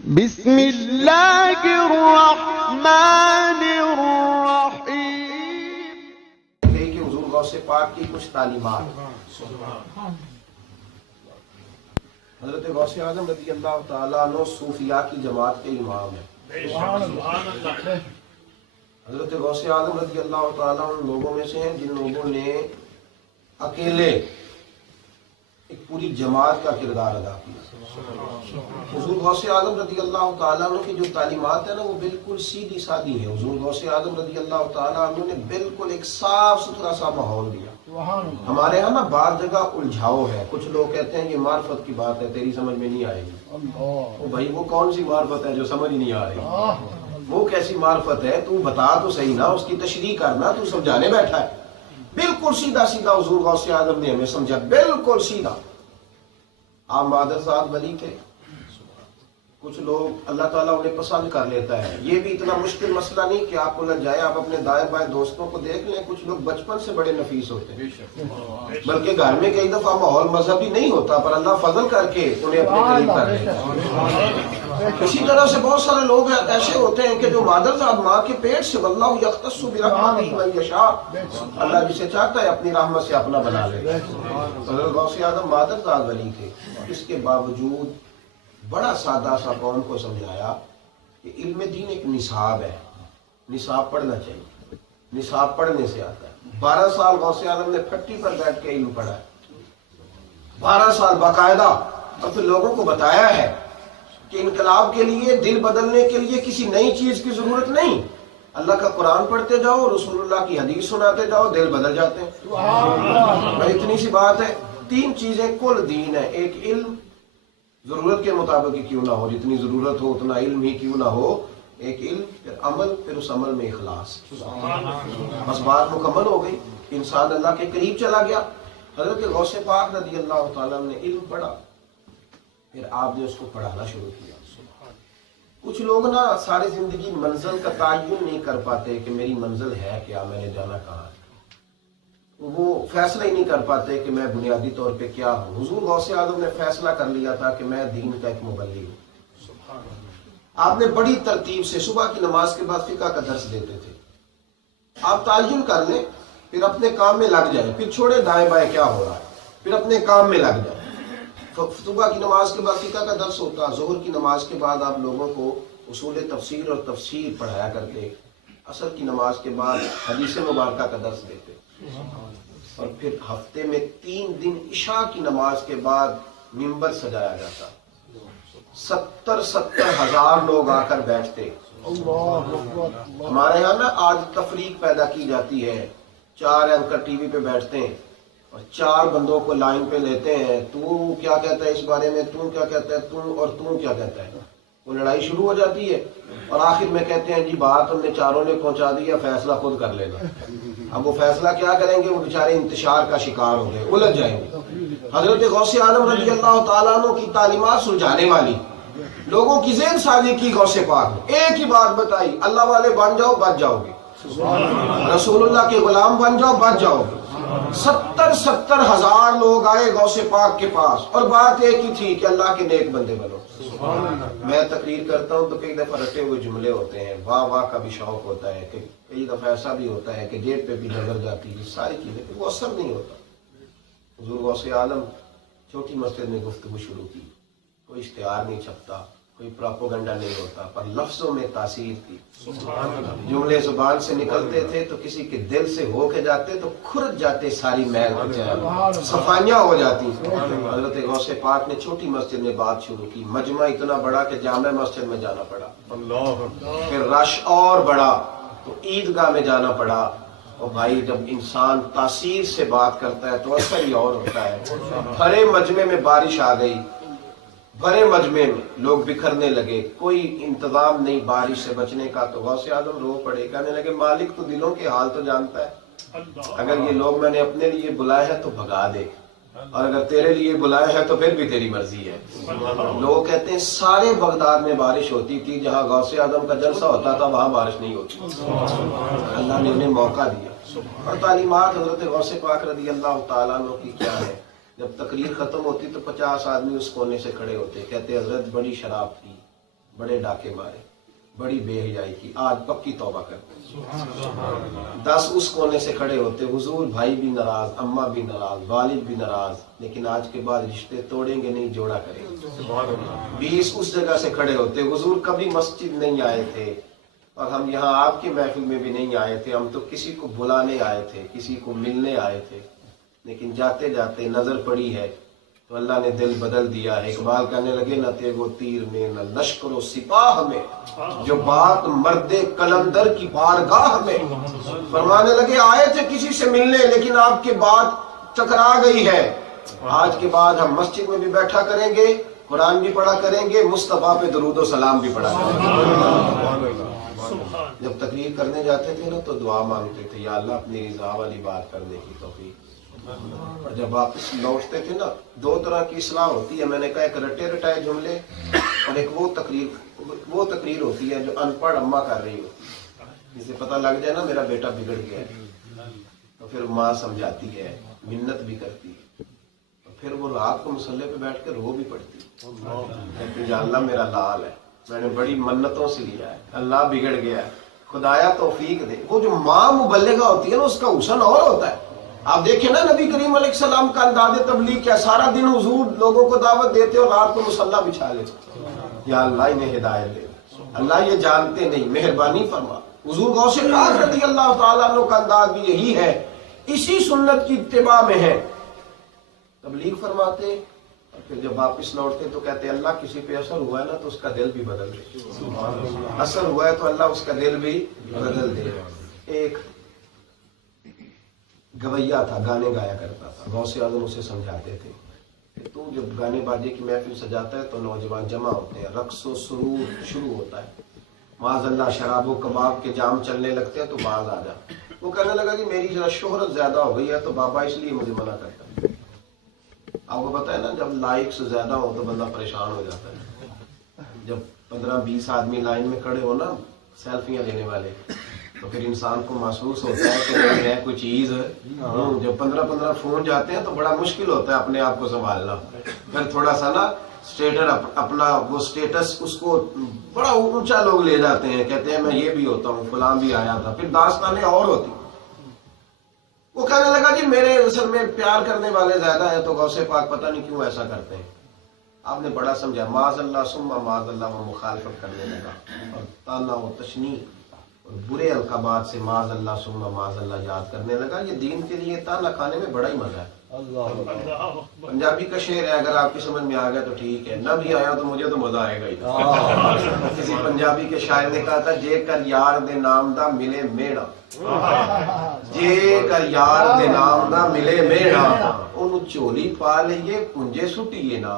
بسم اللہ الرحمن الرحیم۔ کہ حضور غوث پاک کی کچھ تعلیمات۔ حضرت غوث اعظم رضی اللہ تعالیٰ عنہ صوفیاء کی جماعت کے امام ہیں۔ حضرت غوث اعظم رضی اللہ تعالیٰ عنہ لوگوں میں سے ہیں جن لوگوں نے اکیلے ایک پوری جماعت کا کردار ادا کیا۔ حضور غوث اعظم رضی اللہ تعالیٰ عنہ کی جو تعلیمات ہیں نا وہ بالکل سیدھی سادی ہیں۔ حضور غوث اعظم رضی اللہ تعالیٰ عنہ نے بالکل ایک صاف ستھرا سا ماحول دیا۔ ہمارے ہاں نا بعض جگہ الجھاؤ ہے، کچھ لوگ کہتے ہیں یہ معرفت کی بات ہے، تیری سمجھ میں نہیں آئے گی۔ بھائی وہ کون سی معرفت ہے جو سمجھ نہیں آ رہی؟ وہ کیسی معرفت ہے؟ تو بتا تو صحیح نا، اس کی تشریح کرنا، تو سمجھانے بیٹھا ہے۔ بالکل سیدھا سیدھا حضور غوث اعظم نے ہمیں سمجھا، بالکل سیدھا۔ آپ مادر صاحب ولی تھے، کچھ لوگ اللہ تعالیٰ انہیں پسند کر لیتا ہے۔ یہ بھی اتنا مشکل مسئلہ نہیں کہ آپ الجھ جائیں، آپ اپنے دائیں بائیں دوستوں کو دیکھ لیں، کچھ لوگ بچپن سے بڑے نفیس ہوتے ہیں، بلکہ گھر میں کئی دفعہ ماحول مذہبی نہیں ہوتا پر اللہ فضل کر کے انہیں اپنے قریب کر لیتا ہے۔ اسی طرح سے بہت سارے لوگ ایسے ہوتے ہیں کہ جو مادر صاحب ماں کے پیٹ سے واللہ یختص برحمتہ من یشاء، اللہ جسے چاہتا ہے اپنی رحمت سے اپنا بنا لیتا ہے۔ حضرت غوث اعظم مادر صاحب ولی تھے، اس کے باوجود بڑا سادہ سا قوم کو سمجھایا کہ علم دین ایک نصاب ہے، نصاب پڑھنا چاہیے، نصاب پڑھنے سے آتا ہے۔ 12 سال غوث اعظم نے پھٹی پر بیٹھ کے علم پڑھا ہے، 12 سال باقاعدہ، اور پھر لوگوں کو بتایا ہے کہ انقلاب کے لیے، دل بدلنے کے لیے کسی نئی چیز کی ضرورت نہیں، اللہ کا قرآن پڑھتے جاؤ، رسول اللہ کی حدیث سناتے جاؤ، دل بدل جاتے ہیں۔ بھائی اتنی سی بات ہے، 3 چیزیں کل دین ہے۔ ایک علم، ضرورت کے مطابق ہی کیوں نہ ہو، جتنی ضرورت ہو اتنا علم ہی کیوں نہ ہو، ایک علم، پھر عمل، پھر اس عمل میں اخلاص۔ بس بات مکمل ہو گئی، انسان اللہ کے قریب چلا گیا۔ حضرت غوث پاک رضی اللہ تعالیٰ نے علم پڑھا، پھر آپ نے اس کو پڑھانا شروع کیا۔ کچھ لوگ نا ساری زندگی منزل کا تعین نہیں کر پاتے کہ میری منزل ہے کیا، میں نے جانا کہاں ہے، وہ فیصلہ ہی نہیں کر پاتے کہ میں بنیادی طور پہ کیا ہوں۔ حضور غوث اعظم نے فیصلہ کر لیا تھا کہ میں دین کا ایک مبلغ ہوں۔ آپ نے بڑی ترتیب سے صبح کی نماز کے بعد فقہ کا درس دیتے تھے۔ آپ تعین کر لیں، پھر اپنے کام میں لگ جائیں، پھر چھوڑے دائیں بائیں کیا ہو رہا ہے، پھر اپنے کام میں لگ جائیں۔ صبح کی نماز کے بعد فقہ کا درس ہوتا، ظہر کی نماز کے بعد آپ لوگوں کو اصول تفسیر اور تفسیر پڑھایا کرتے، عصر کی نماز کے بعد حدیث مبارکہ کا درس دیتے، اور پھر ہفتے میں 3 دن عشاء کی نماز کے بعد ممبر سجایا جاتا، 70 ہزار لوگ آ کر بیٹھتے۔ ہمارے یہاں نا آج تفریق پیدا کی جاتی ہے، 4 اینکر ٹی وی پہ بیٹھتے ہیں اور 4 بندوں کو لائن پہ لیتے ہیں، تو کیا کہتا ہے اس بارے میں، تو کیا کہتا ہے، تو اور تو کیا کہتا ہے، وہ لڑائی شروع ہو جاتی ہے، اور آخر میں کہتے ہیں جی بات ہم نے چاروں نے پہنچا دی ہے، فیصلہ خود کر لینا۔ اب وہ فیصلہ کیا کریں گے، وہ بیچارے انتشار کا شکار ہو گئے، الجھ جائیں گے۔ حضرت غوث اعظم رضی اللہ تعالیٰ عنہ کی تعلیمات سلجھانے والی، لوگوں کی ذہن سازی کی غوث پاک نے، ایک ہی بات بتائی، اللہ والے بن جاؤ بچ جاؤ گے، رسول اللہ کے غلام بن جاؤ بچ جاؤ گے۔ 70 ہزار لوگ آئے غوث پاک کے پاس، اور بات ایک ہی تھی کہ اللہ کے نیک بندے بنو۔ میں تقریر کرتا ہوں تو کئی دفعہ رٹے ہوئے جملے ہوتے ہیں، واہ واہ کا بھی شوق ہوتا ہے، کہ کئی دفعہ ایسا بھی ہوتا ہے کہ جیب پہ بھی نظر جاتی ہے، ساری چیزیں، وہ اثر نہیں ہوتا۔ حضور غوث اعظم چھوٹی مسجد میں گفتگو شروع کی، کوئی اشتہار نہیں چھپتا، کوئی پراپوگنڈا نہیں ہوتا، پر لفظوں میں تاثیر تھی۔ جملے زبان سے نکلتے تھے تو کسی کے دل سے ہو کے جاتے تو کھرد جاتے، ساری میل صفائیاں ہو جاتی۔ حضرت غوث پاک نے چھوٹی مسجد میں بات شروع کی، مجمع اتنا بڑا کہ جامع مسجد میں جانا پڑا، پھر رش اور بڑا تو عیدگاہ میں جانا پڑا۔ اور بھائی جب انسان تاثیر سے بات کرتا ہے تو اثر ہی اور ہوتا ہے۔ بھرے مجمع میں بارش آ گئی، بڑے مجمع میں لوگ بکھرنے لگے، کوئی انتظام نہیں بارش سے بچنے کا، تو غوث اعظم رو پڑے، کہنے لگے مالک تو دلوں کے حال تو جانتا ہے، اگر یہ لوگ میں نے اپنے لیے بلائے ہیں تو بھگا دے، اور اگر تیرے لیے بلائے ہیں تو پھر بھی تیری مرضی ہے۔ لوگ کہتے ہیں سارے بغداد میں بارش ہوتی تھی، جہاں غوث اعظم کا جلسہ ہوتا تھا وہاں بارش نہیں ہوتی۔ اللہ نے انہیں موقع دیا۔ اور تعلیمات حضرت غوث پاک رضی اللہ تعالیٰ عنہ کی کیا ہے، جب تقریر ختم ہوتی تو 50 آدمی اس کونے سے کھڑے ہوتے، کہتے حضرت بڑی شراب تھی، बड़े डाके मारे, बड़ी बेहयाई की, आज पक्की तौबा करते हैं। 10 उस कोने से खड़े होते, हुजूर भाई भी नाराज, अम्मा भी नाराज, वालिद भी नाराज, लेकिन आज के बाद रिश्ते तोड़ेंगे नहीं, जोड़ा करेंगे। 20 उस जगह से खड़े होते, हुजूर कभी मस्जिद नहीं आए थे और हम यहाँ आपकी महफिल में भी नहीं आए थे, हम तो किसी को बुलाने आए थे, किसी को मिलने आए थे, लेकिन जाते जाते नजर पड़ी है तो अल्लाह ने दिल बदल दिया है। इकबाल कहने लगे, न तेगो तीर में न लश्करो सिपाह में, जो बात मर्दे कलंदर की बारगाह में। फरमाने लगे, आए थे किसी से मिलने, लेकिन आपके बात टकरा गई है। आज के बाद हम मस्जिद में भी बैठा करेंगे, कुरान भी पढ़ा करेंगे, मुस्तफा पे दरूदो सलाम भी पढ़ा करेंगे। जब तकरीर करने जाते थे ना तो दुआ मांगते थे, या अल्लाह अपनी रिजा वाली बात करने की तौफीक। और जब वापस लौटते थे ना, 2 तरह की इस्लाह होती है। मैंने कहा, एक रटे रटाए जुमले और एक वो तकरीर होती है जो अनपढ़ अम्मा कर रही होती है, जिसे पता लग जाए ना मेरा बेटा बिगड़ गया है, तो फिर माँ समझाती है, मिन्नत भी करती है, तो फिर वो रात को मुसल्ले पे बैठ कर रो भी पड़ती है, या अल्लाह मेरा लाल है, मैंने बड़ी मन्नतों से लिया है, अल्लाह बिगड़ गया है, खुदाया तौफीक दे। वो जो माँ मुबल्लिगा होती है ना, उसका हुस्न और होता है। आप देखें ना, नबी करीम अलैहिस्सलाम का अंदाज़ तबलीग क्या, सारा दिन हुजूर लोगों को दावत देते और रात को मुसल्ला बिछा लेते। या अल्लाह इन्हें हिदायत दे, अल्लाह ये जानते नहीं, मेहरबानी फरमा। हुजूर गौसे पाक रज़ी अल्लाह तआला अन्हु का अंदाज भी यही है, इसी सुन्नत की इत्तिबा में है। तबलीग फरमाते और फिर जब वापिस लौटते तो कहते, अल्लाह किसी पे असर हुआ है ना तो उसका दिल भी बदल दे, असर हुआ है तो अल्लाह उसका दिल भी बदल दे। एक गवैया था, गाने गाया करता था, गौसे आज़म उसे समझाते थे कि तू जब गाने बाजे की महफिल सजाता है तो नौजवान जमा होते हैं, रक्स व सुरूर शुरू होता है, माज़अल्लाह शराबो कबाब के जाम चलने लगते हैं तो बाज आ जा। वो कहने लगा कि मेरी जरा शोहरत ज्यादा हो गई है तो बाबा इसलिए मुझे मना करता है। आपको पता है ना, जब लाइक से ज्यादा हो तो बंदा परेशान हो जाता है। जब 15-20 आदमी लाइन में खड़े हो ना सेल्फियां लेने वाले, तो फिर इंसान को महसूस होता है कि है कोई चीज। जब 15-15 फोन जाते हैं तो बड़ा मुश्किल होता है अपने आप को संभालना। फिर थोड़ा सा ना अपना वो स्टेटस उसको बड़ा ऊंचा लोग ले जाते हैं, कहते हैं मैं ये भी होता हूँ, फलां भी आया था, फिर दास्तानें और होती। वो कहने लगा कि मेरे असल में प्यार करने वाले ज्यादा है तो गौसे पाक पता नहीं क्यों ऐसा करते हैं। आपने बड़ा समझा, माज़अल्लाह सुम्मा माज़अल्लाह वो मुखालफत करने लगा और ताना व तशनी और बुरे अलकाबात से माज़अल्लाह सुम्मा माज़अल्लाह याद करने लगा। ये दीन के लिए ताना खाने में बड़ा ही मजा है। पंजाबी का शेर है, अगर आपकी समझ में आ गया तो ठीक है, न भी आया तो मुझे तो मजा आएगा ही। किसी पंजाबी के शायर ने कहा था, जे कर यार दे नाम दा मिले मेड़ा, जे कर यार दे नाम दा मिले मेड़ा, ओनू झोली पा लईए पुंजे सुटिए ना,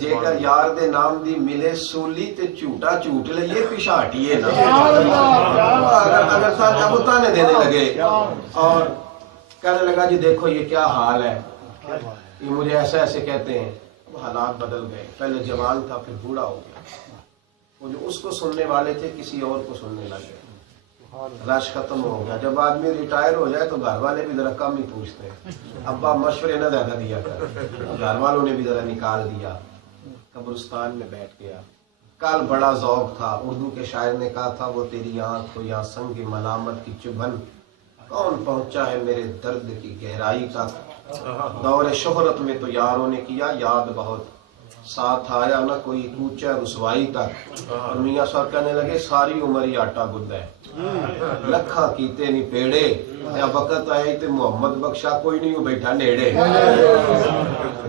जे कर यार दे नाम दी मिले सूली ते झूठा झूठ लईए पिछाटिए ना। अगर ताने देने लगे और कहने लगा जी देखो ये क्या हाल है, ये मुझे ऐसे ऐसे कहते हैं। अब हालात बदल गए, पहले जवान था फिर बूढ़ा हो गया। वो जो उसको सुनने वाले थे किसी और को सुनने लगे, रश खत्म हो गया। जब आदमी रिटायर हो जाए तो घर वाले भी जरा कम ही पूछते हैं, अब्बा मशवरे न ज्यादा दिया कर, घर वालों ने भी जरा निकाल दिया। कब्रिस्तान में बैठ गया। कल बड़ा ज़ौक था, उर्दू के शायर ने कहा था, वो तेरी आंख हो या संग मलामत की चुभन, कौन पहुंचा है मेरे दर्द की गहराई तक। दौरे शोहरत में तो यारों ने किया याद बहुत, साथ आया ना कोई कूचा रुसवाई तक। और मियां साहब कहने लगे, सारी उम्र ही आटा गुद्दा है, लखा कीते नहीं पेड़े, या वक्त आए तो मोहम्मद बख्शा कोई नहीं बैठा नेड़े।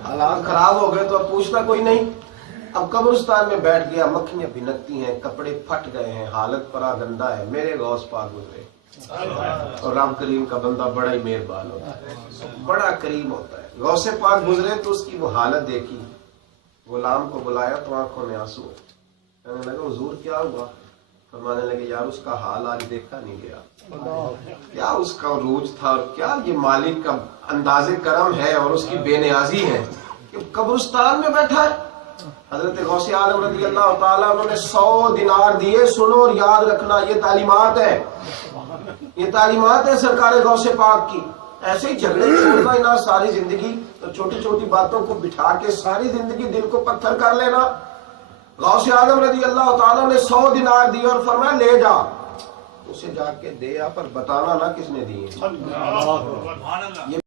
हालात खराब हो गए तो अब पूछना कोई नहीं। अब कब्रिस्तान में बैठ गया, मक्खियां भिनकती हैं, कपड़े फट गए हैं, हालत परा गंदा है। मेरे गौस पाक गुजरे। और रब करीम का बंदा बड़ा ही मेहरबान होता है, बड़ा करीम होता है। गौसे पाक गुजरे तो उसकी वो हालत देखी, गुलाम को बुलाया तो आंखों में आंसू। कहने लगा, हुजूर क्या हुआ? फरमाने लगे, यार उसका हाल आज देखा नहीं गया, क्या उसका रूज था और क्या ये मालिक का अंदाजे करम है और उसकी बेनियाजी है कि कब्रिस्तान में बैठा है। हजरत गौसे आलम रज़ी अल्लाह ताला उन्होंने 100 दिनार दिए। सुनो और याद रखना, ये तालीमात है, ये तालीमात है सरकार गौसे पाक की। ऐसे ही झगड़े छोड़ना ही ना सारी जिंदगी, तो छोटी छोटी बातों को बिठा के सारी जिंदगी दिल को पत्थर कर लेना। غوث اعظم رضی اللہ تعالیٰ نے 100 دینار دیے اور فرمایا لے جا، اسے جا کے دے پر بتانا نہ کس نے دیے۔